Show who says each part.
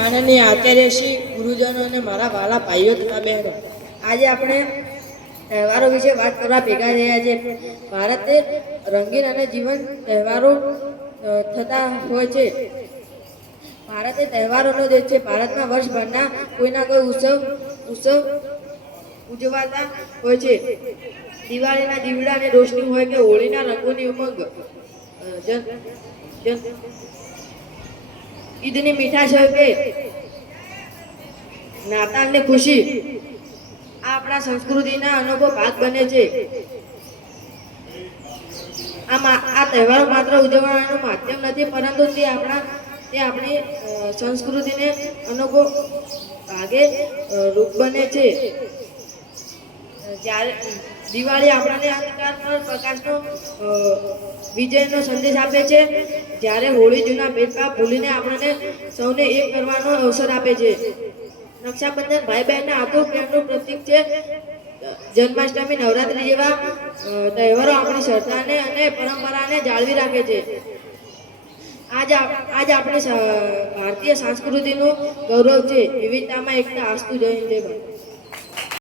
Speaker 1: માનનીય આચાર્યશ્રી ગુરુજનો અને મારા વાલા ભાઈઓ તથા બહેનો, આજે આપણે તહેવારો વિશે વાત કરવા ભેગા થયા છે ભારતે રંગીન અને જીવન તહેવારો થતા હોય છે. ભારત એ તહેવારોનો દેશ છે ભારતમાં વર્ષભરના કોઈના કોઈ ઉત્સવ ઉત્સવ ઉજવાતા હોય છે. દિવાળીના દીવડા અને રોશની હોય કે હોળીના રંગોની ઉમંગ. જન જન ઈદની મીઠાશ હોય કે નાતાલની ખુશી? આ આપણા સંસ્કૃતિના અનોખો ભાગ બને છે. આમાં આ તહેવારો માત્ર ઉજવવાનું માધ્યમ નથી, પરંતુ તે આપણા તે આપણી સંસ્કૃતિને અનોખો ભાગે રૂપ બને છે. જ્યારે દિવાળી આપણને આ પ્રકારનો પ્રકાશનો વિજયનો સંદેશ આપે છે. જ્યારે હોળી જૂના ભેદભાવ ભૂલીને આપણને સૌને એક કરવાનો અવસર આપે છે. રક્ષાબંધન ભાઈ બહેનના આતુર પ્રેમનું પ્રતીક છે. જન્માષ્ટમી, નવરાત્રી જેવા તહેવારો આપણી શ્રદ્ધાને અને પરંપરાને જાળવી રાખે છે. આજ આજ આપણી ભારતીય સંસ્કૃતિનું ગૌરવ છે. વિવિધતામાં એકતા, આસ્તુ, જય